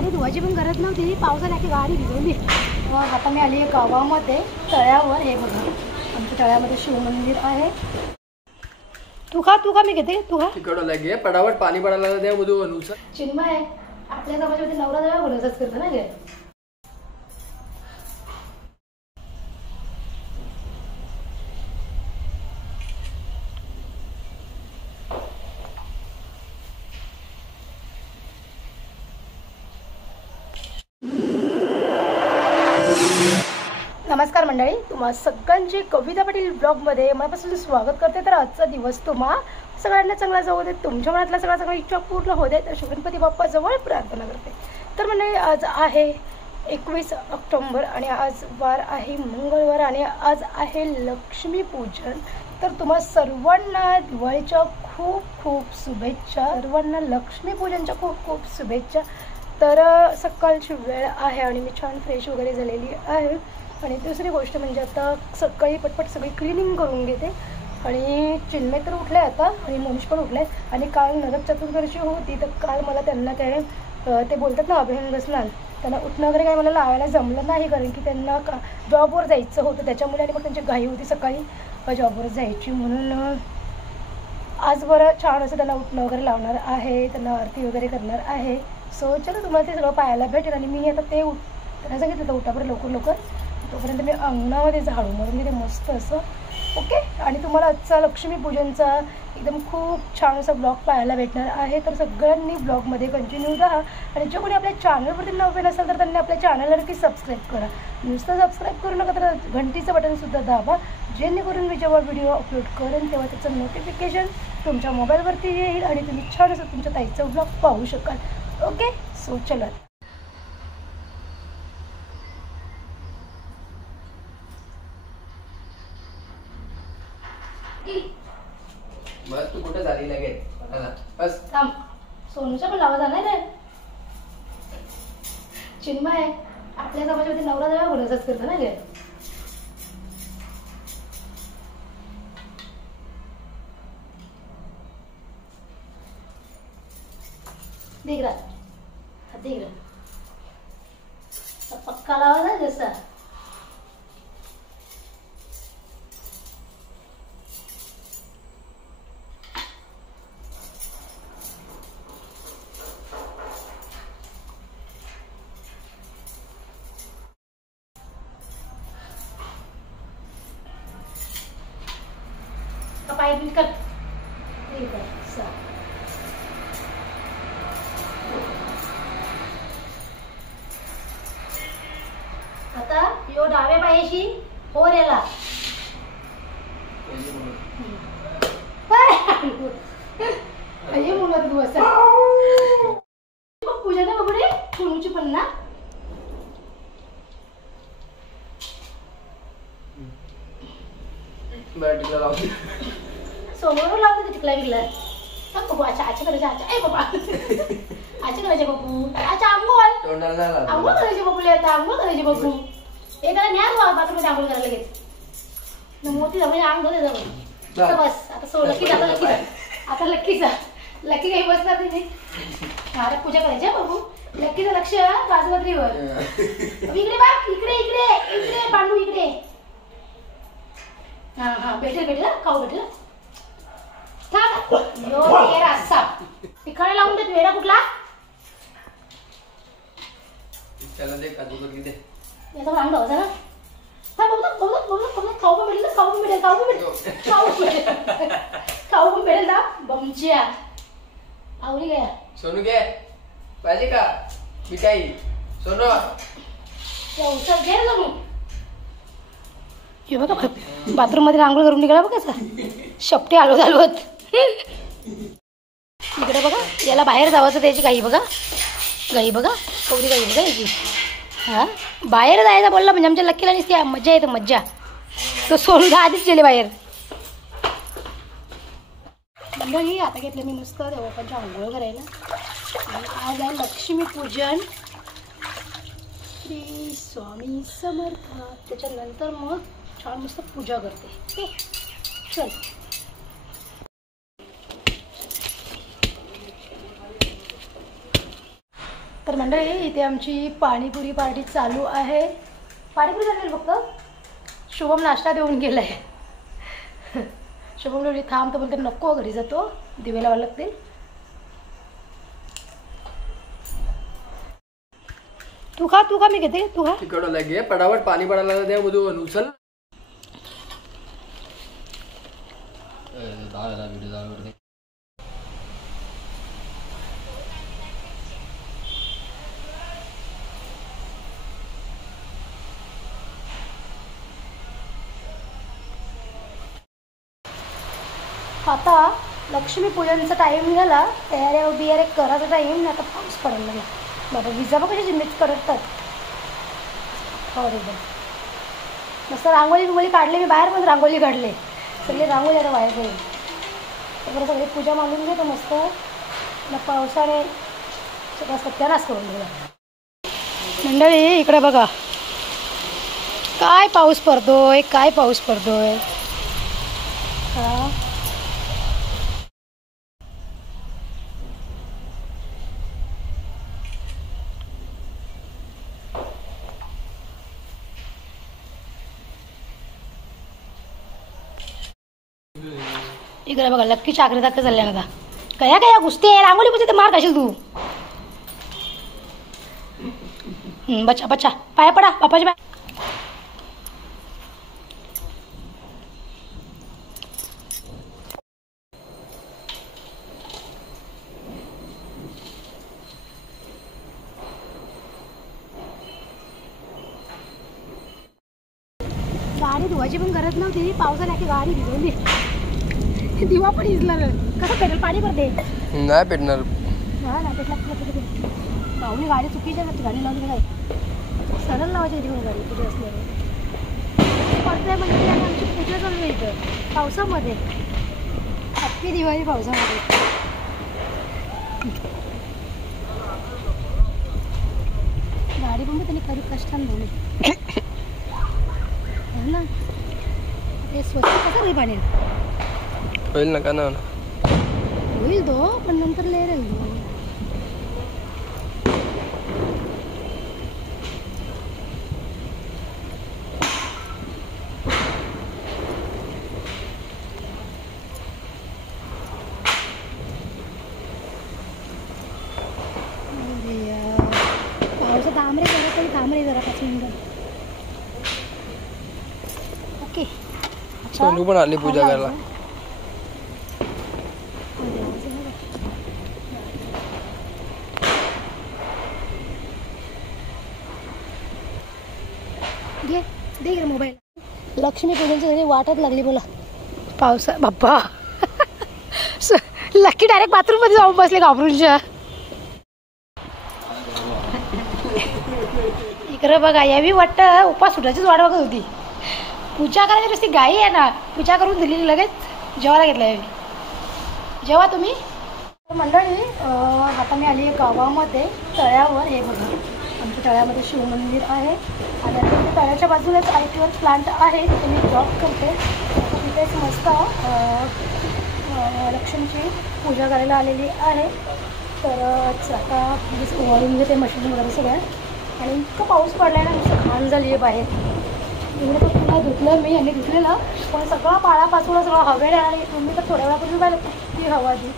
गाडी धुवायची पण गरज नव्हती, पावसाने की गाडी भिजवली. आता मी आली आहे गावामध्ये तळ्यावर. हे बघा आमच्या तळ्यामध्ये शिवमंदिर आहे. तू खा मी घेते, तू खा. तिकडं लगे पटापट पाणी पडायला लागलं त्या मधून. चिन्मय आपल्या समाजामध्ये नवरा जवळ बोलायचंच करतं ना गे. नमस्कार मंडळी, तुम्हा सगळ्यांचे कविता पाटील ब्लॉगमध्ये मनापासून स्वागत करते. तर आजचा दिवस तुम्हा सगळ्यांना चांगला जाऊ दे, तुमच्या मनातल्या सगळ्या इच्छा पूर्ण होऊ दे, तर गणपती बाप्पाजवळ प्रार्थना करते. तर मंडळी आज आहे 21 ऑक्टोबर आणि आज वार आहे मंगळवार आणि आज आहे लक्ष्मीपूजन. तर तुम्हा सर्वांना दिवाळीच्या खूप खूप शुभेच्छा, सर्वांना लक्ष्मीपूजनच्या खूप खूप शुभेच्छा. तर सकाळची वेळ आहे आणि मी छान फ्रेश वगैरे झालेली आहे. आणि दुसरी गोष्ट म्हणजे आता सकाळी पटपट सगळी क्लिनिंग करून घेते. आणि चिन्मय तर उठले आता आणि मोनिश पण उठले. आणि काल नरक चतुर्दशी होती, तर काल मला त्यांना ते बोलतात ना अभ्यंग स्नान, त्यांना उठणं वगैरे काही मला लावायला जमलं नाही, कारण की त्यांना जॉबवर जायचं होतं त्याच्यामुळे. आणि मग त्यांची घाई होती सकाळी जॉबवर जायची, म्हणून आज बरं छान असं त्यांना उठणं वगैरे लावणार आहे, त्यांना आरती वगैरे करणार आहे. सो चला तुम्हाला ते सगळं पाहायला भेटेल. आणि मी आता त्यांना सांगितलं तर उठापर्यंत लवकर तोपर्यंत मी अंगणामध्ये झाडू मारून मी ते मस्त असं ओके. आणि तुम्हाला आजचा लक्ष्मीपूजनचा एकदम खूप छान असा ब्लॉग पाहायला भेटणार आहे. तर सगळ्यांनी ब्लॉगमध्ये कंटिन्यू राहा. आणि जो कोणी आपल्या चॅनलवरती नवीन असेल तर त्यांनी आपल्या चॅनलला नक्की सबस्क्राईब करा. नुसतं सबस्क्राईब करू नका, तर घंटीचं बटनसुद्धा दाबा, जेणेकरून मी जेव्हा व्हिडिओ अपलोड करेन तेव्हा त्याचं नोटिफिकेशन तुमच्या मोबाईलवरती येईल आणि तुम्ही छान असं तुमच्या ताईचं ब्लॉग पाहू शकाल. ओके, सो चला. बस तू कुठे झाली लगेच बस थांब. सोनूचा पण लावा जाणार रे. चिन्मय आपल्या समाजामध्ये नवरा जवळ बोलायचंच करतं ना गे. दिगरा पक्का लावा ना जसा. पाय बिल कर. आता यो डाव्या पायाशी हो रेला म्हणत तू असं पूजा ना बघू रे सोनूची पण ना. सोनूवर लावते टिकला बिकला बघू. अच्छा करायचे. अच्छा ए बाबा अच्छा करायचे बघू. अच्छा आंघोळ करायचे बघू. आता आंघोळ करायचे बघू. एखादा न्या बाथरूममध्ये आंघोळ करायला लगेच मोठी म्हणजे अंग धुते जाऊ. बस आता आता लक्की काही बसणार नाही. अरे पूजा करायची बघू. लक्कीचं लक्ष राजवत्रीवर. इकडे बघ, इकडे पांडू इकडे. हा भेटेल खाऊ भेटेल. तिकडे लावून देत वेडा कुठला याचा अंग धावायचा ना. खाऊ पण भेटेल ना बमच्या आवडी गया. सोनू घे पाहिजे का मिठाई. सोनू घे ना. हे बघा बाथरूम मध्ये आंघोळ करून निघाला बघा असा शपटे हलवत. इकडे बघा याला बाहेर जावायचं त्याची गाई बघा कवरी गाई बघा याची. हा बाहेर जायचं बोलला म्हणजे आमच्या लक्कीला नसते मज्जा येते मज्जा. तो सोनूला आधीच गेले बाहेर. मंडळी आता घेतलं मी मस्त देवबापांची आंघोळ करायला. आणि आज आहे लक्ष्मीपूजन. श्री स्वामी समर्थ. त्याच्यानंतर मग छान मस्त पूजा करते. ओके चल. तर मंडळी इथे आमची पाणीपुरी पार्टी चालू आहे. पाणीपुरी झाली फक्त शुभम नाश्ता देऊन गेलाय. शुभम एवढी थांब तर बोलते नको घरी जातो दिवे लावायला लागतील. तू खा मी घेते तू खा. तिकडं लगे पटापट पाणी पडायला लागलं त्या मधून उचल. आता लक्ष्मीपूजनचा टाईम झाला. तयाऱ्या बियाऱ्या करायचा टाईम. आता पाऊस पडायला लागला. बाबा विजा बघ कशी जिम्मीच करतात. हो एकदम मस्त रांगोळी काढले. मी बाहेर पण रांगोळी काढले. सगळे रांगोळी आता बाहेर पडेल. तर सगळी पूजा मांडून घेतो मस्त. पावसाने सगळा सत्यानाश करून दिला. मंडळी इकडे बघा काय पाऊस पडतोय. हा इकडे बघा लक्की चाकरी दाखल चालल्या आता. कया घुसते रांगोळी पुजते मार खाशील तू. बच्चा पाया पडा बापाच्या पाय. गाडी धुवायची पण गरज नव्हती. पावसाने की गाडी भिजवली. दिवा पण इजला कसं पेटेल. पाणी भरते नाही पेटणार. नाही पेटला पाहुणे गाडी चुकीच्या गाडी लावली काय सरळ लावायची तिकडून गाडी पूजा असल्यावर पडतंय म्हणजे. आणि आमची पूजा चालू आहे इथं पावसामध्ये. हॅपी दिवाळी पावसामध्ये. गाडी पण त्यांनी खरी कष्टाने धुवली ना. ते स्वच्छ कसं होईल पाणी. होईल ना का ना होईल तो पण नंतर लय राहील. पावसात थांबरे जरा तरी थांबरे जरा 5 मिनिटं. ओके सोनू पण आली पूजा करायला. दे रे मोबाईल. लक्ष्मी पूजनची तरी वाटच लागली बोला. पावसा बाप्पा लक्की डायरेक्ट बाथरूम मध्ये जाऊन बसले घाबरूनच्या. इकडे बघा यावी वाटतं उपास सुटायचीच वाट बघत होती. पूजा करायची नुसती गाई आहे ना. पूजा करून दिलेली लगेच जेवायला घेतलं यावी. जेव्हा तुम्ही मंडळी आता मी आली गावामध्ये तळ्यावर. हे बघा आमच्या तळ्यामध्ये शिवमंदिर आहे. आणि आता तळ्याच्या बाजूलाच ITवर प्लांट आहे. तिथे मी जॉब करते. तिथेच मस्त लक्ष्मीची पूजा करायला आलेली आहे. तर आता प्लीज ओवाळून घेते मशीन वगैरे सगळ्या. आणि इतकं पाऊस पडला आहे ना नुसतं घाण झाली आहे बाहेर. एवढं तर पुन्हा धुतलं मी. यांनी धुतलेलं पण सगळा पाळापासून सगळं हवेळ. आणि तुम्ही तर थोड्या वेळापूर्वी पाहिलं किती हवा ती.